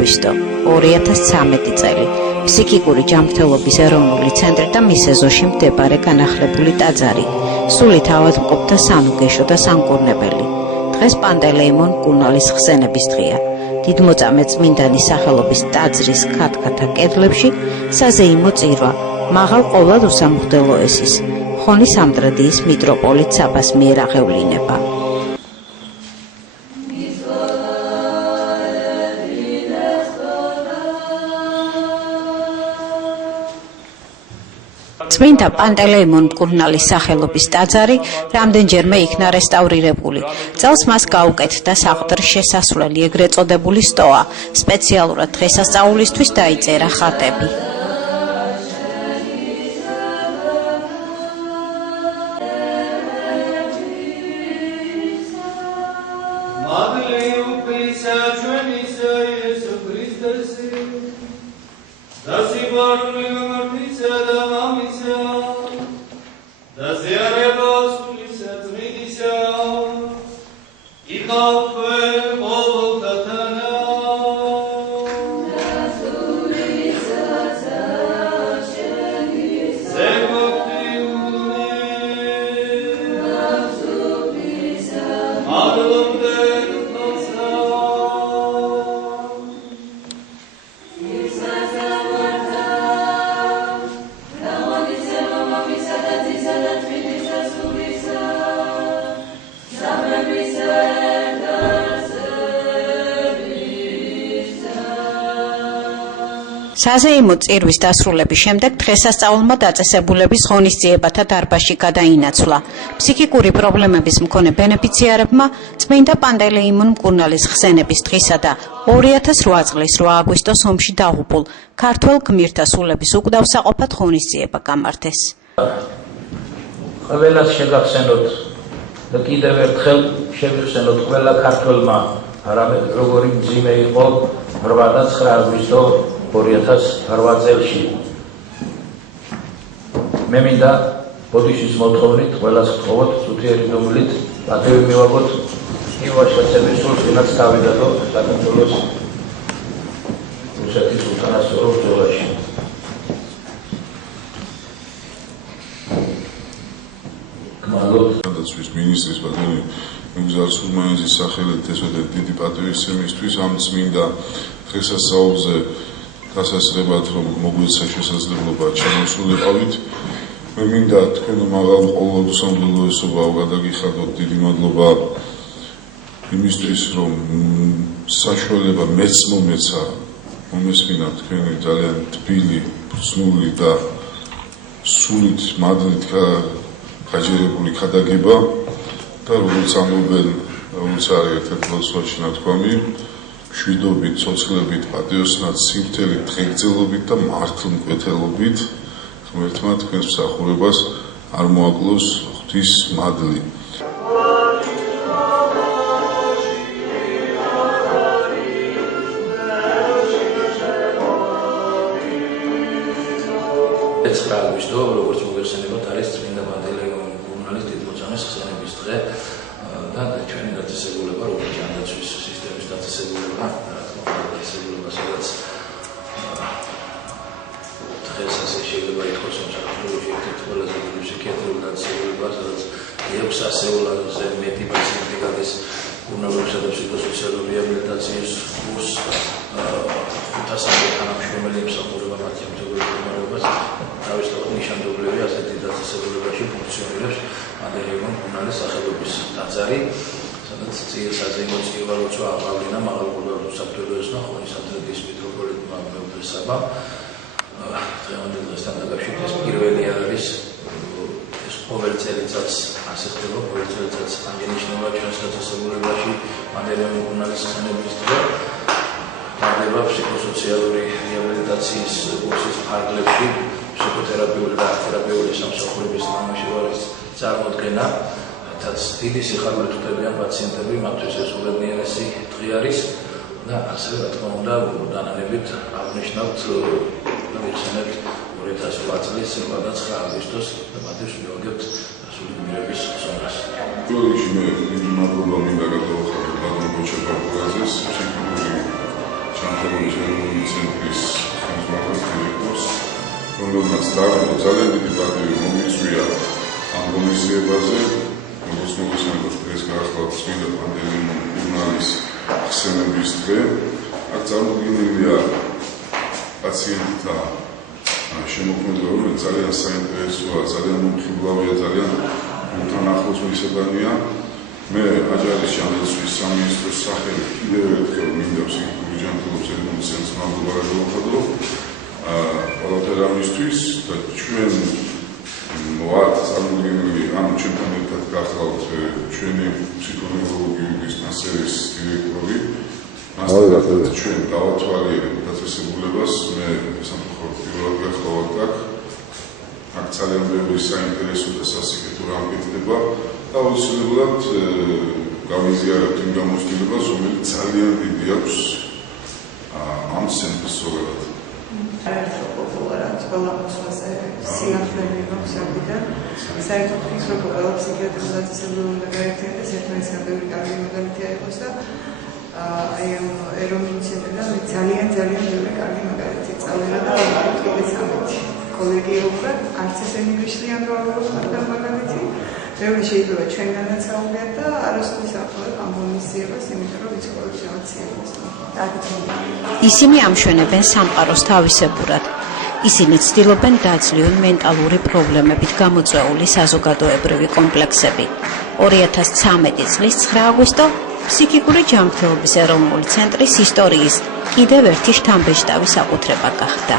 აგვისტო 2013 წელი ფსიქიკური ჯანმრთელობის ეროვნული ცენტრი და მის ეზოში მდებარე განახლებული ტაძარი სულით ავადმყოფთა სანუგეშო და სამკურნებელი. დღეს პანტელეიმონ კურნალის ხსენების დღეა. დიდმოწამე წმინდანის სახელობის ტაძრის ქათქათა კედლებში საზეიმო წირვა მაღალ ყოვლად უსამხდელო ესის ხონის ამტრედიის მიტროპოლიტ საბას მიერ აღევლინება. წმინდა პანტელეიმონ კურნალის სახელობის ტაძარი რამდენჯერმე იქნა რესტავრირებული. წელს მას გაუკეთდა საყდრის შესასვლელი, ეგრეთ წოდებული სტოა. სპეციალურად დღესასწაულისთვის დაიწერა ხატები. საზეიმო წირვის დასრულების შემდეგ დღესასწაულმა დაწესებულების ღონისძიებათა დარბაზში გადაინაცვლა. ფსიქიკური პრობლემების მქონე ბენეფიციარებმა წმინდა პანტელეიმონ კურნალის ხსენების დღისა და 2008 წლის 8 აგვისტოს ომში დაღუპულ ქართველ გმირთა სულების უკდავსაყოფად ღონისძიება გამართეს. ყველას შეგახსენოთ და კიდევ ერთხელ შევიხსენოთ ყველა ქართველმა, არამედ როგორი მძიმე იყო 8 და 9 აგვისტო 2008 წელში. მე მინდა ბოდიშის მოთხოვნით ყველას ვთხოვოთ წუთიერი დუმილით პატივი მივაგოთ ივაშაცების სულს, ვინაც დავიდადო საქართველოს რუსეთის უთანასწორო ბრძოლაში. გადაცვის მინისტრის ბატონი მიგზარ სურმანიძის სახელით ესვედეთ დიდი პატივისცემისთვის ამ წმინდა დღესასწაულზე დასასრებად რომ მოგვეცა შესაძლებლობა ჩამოსულიყავით. მე მინდა თქვენ მაღალ ყოველდღიურესობა გადაგიხადოთ. დიდი მადლობა იმისთვის რომ საშუალება მეც მომეცა მომესმინა თქვენი ძალიან თბილი, ბრძნული და სულით მადლით გაჯერებული ქადაგება და როგორც ამბობენ როგორც არის ერთ-ერთი ლოცვაში ნათქვამი მშვიდობით, ცოცხლებით, პატიოსნად, სიმართლით, დღეგრძელობით და მართლმკვეთელობით ღმერთმა თქვენს მსახურებას არ მოაკლოს ღვთის მადლი. როგორც მოგეხსენებათ, არის წმინდა პანტელეიმონ კურნალის დიდმოწამის ხსენების დღე და ჩვენი დაწესებულება, როგორც ჯანდაცვის სისტემის დაწესებულება, სადაც დღეს ასე შეიძლება ითქვას, რომ საქართველოში ერთ-ერთი ყველაზე დიდი ფსიქიატრიული დაწესებულება, სადაც 600-ზე მეტი პაციენტი გადის კურნალურისა და ფსიქოსოციალური რეაბილიტაციის კურსს, 500 თანამშრომელი ემსახურება მათი ამჟღავნების მდგომარეობას. თავისთავად ნიშანდობლივია ასეთი დაწესებულებაში ფუნქციონირებს პანტელეიმონ კურნალის სახელობის ტაძარი, სადაც საზეიმო წირვა როცა აღავლინა მაღალყურდღელო საბრძოლო ხონის ამტრედიის მიტროპოლიტმა მეუღლე საბამ. დღევანდელ დღესთან დაკავშირებით ეს პირველი არის, ეს ყოველ წელიწადს ასე ხდება, ყოველ წელიწადს აღინიშნება ჩვენს დაწესებულებაში პანტელეიმონ კურნალის ხსენების დღე. ტარდება ფსიქოსოციალური რეაბილიტაციის კურსის ფარგლებში ფსიქოთერაპიული და არт-თერაპიული სამსახურების ნამუშევარის წარმოდგენა რითაც დიდი სიხარულით ხვდებიან პაციენტები, მათთვის ეს ურევნიერესი დღე არის და ასევე რა თქმა უნდა დანანებით აღნიშნავთ ვიხსენებთ 2008 წლის 9 აგვისტოს და მათთვის მივაგებთ სრული გმირების ხსოვნას. Პირველში მე დიდი მადლობა მინდა გადავახადო ბატონ გოჩებარკურაძეს, ფსიქოლოგიური ჩამოყალიბების ეროვნული ცენტრის ხელმძღვანელს დირექტორს, რომელმაც დააყენა ძალიან დიდი პატივი მომიწვია ამ ღონისძიებაზე, როგორც მოგესალმებით დღეს გაახსოვთ წმინდა პანტელეიმონ ურნალის ხსენების დღე. აქ წარმოდგენილია პაციენტთა შემოქმედება, რომელიც ძალიან საინტერესოა, ძალიან მომხიბლავია, ძალიან თან ახლოს მისაგანია. მე აჯარის ჯანდაცვის სამინისტროს სახელით კიდევ ერთხელ მინდა ფსიქიკური ჯანმრთელობის ეროვნულ ცენტრს მადლობა გადავახადო ყველაფერ ამისთვის და ჩვენ ვართ წარმოდგენილი ამ ჩემთან ერთად გახლავთ ჩვენი ფსიქონევროლოგიის მასერის დირექტორი ჩვენ დავათვალიერებთ დაწესებულებას მე სამწუხაროდ პირველად გახლავთ აქ ძალიან ბევრი საინტერესო და სასიკეთო რამ გეწდება და აუცილებლად გავიზიარებთ იმ გამოცდილებას, რომელიც ძალიან დიდი აქვს ამ ცენტრის სოლერად. საერთო პოპულარად ყველა მოსვლაზე სიახლოვე მაქვს აქედან. საერთოდ ფიქრობ, რომ ყველა ფსიქიატრული დაწესებულება უნდა გაერთიანდეს, ერთმანეთისგან ბევრი კარგი მაგალითი აიღოს და აი ამ ეროვნული ცენტრიდან ძალიან ბევრი კარგი მაგალითი წავედა და კიდე სამეთი კოლეგიალურად არც ესენი გვიშლიან რომ აღარ მაგალითი ბევრი შეიძლება ჩვენგანაც აუგეთ და არასოდეს ახლა ამ ღონისძიებას, იმიტომ რომ ვიცხოვთ შემოციებას. ისინი ამშვენებენ სამყაროს თავისებურად. ისინი ცდილობენ დაძლიონ მენტალური პრობლემებით გამოწვეული საზოგადოებრივი კომპლექსები. 2013 წლის 9 აგვისტო ფსიქიკური ჯანმრთელობის ეროვნული ცენტრის ისტორიის კიდევ ერთი შთამბეჭდავი საკუთრება გახდა.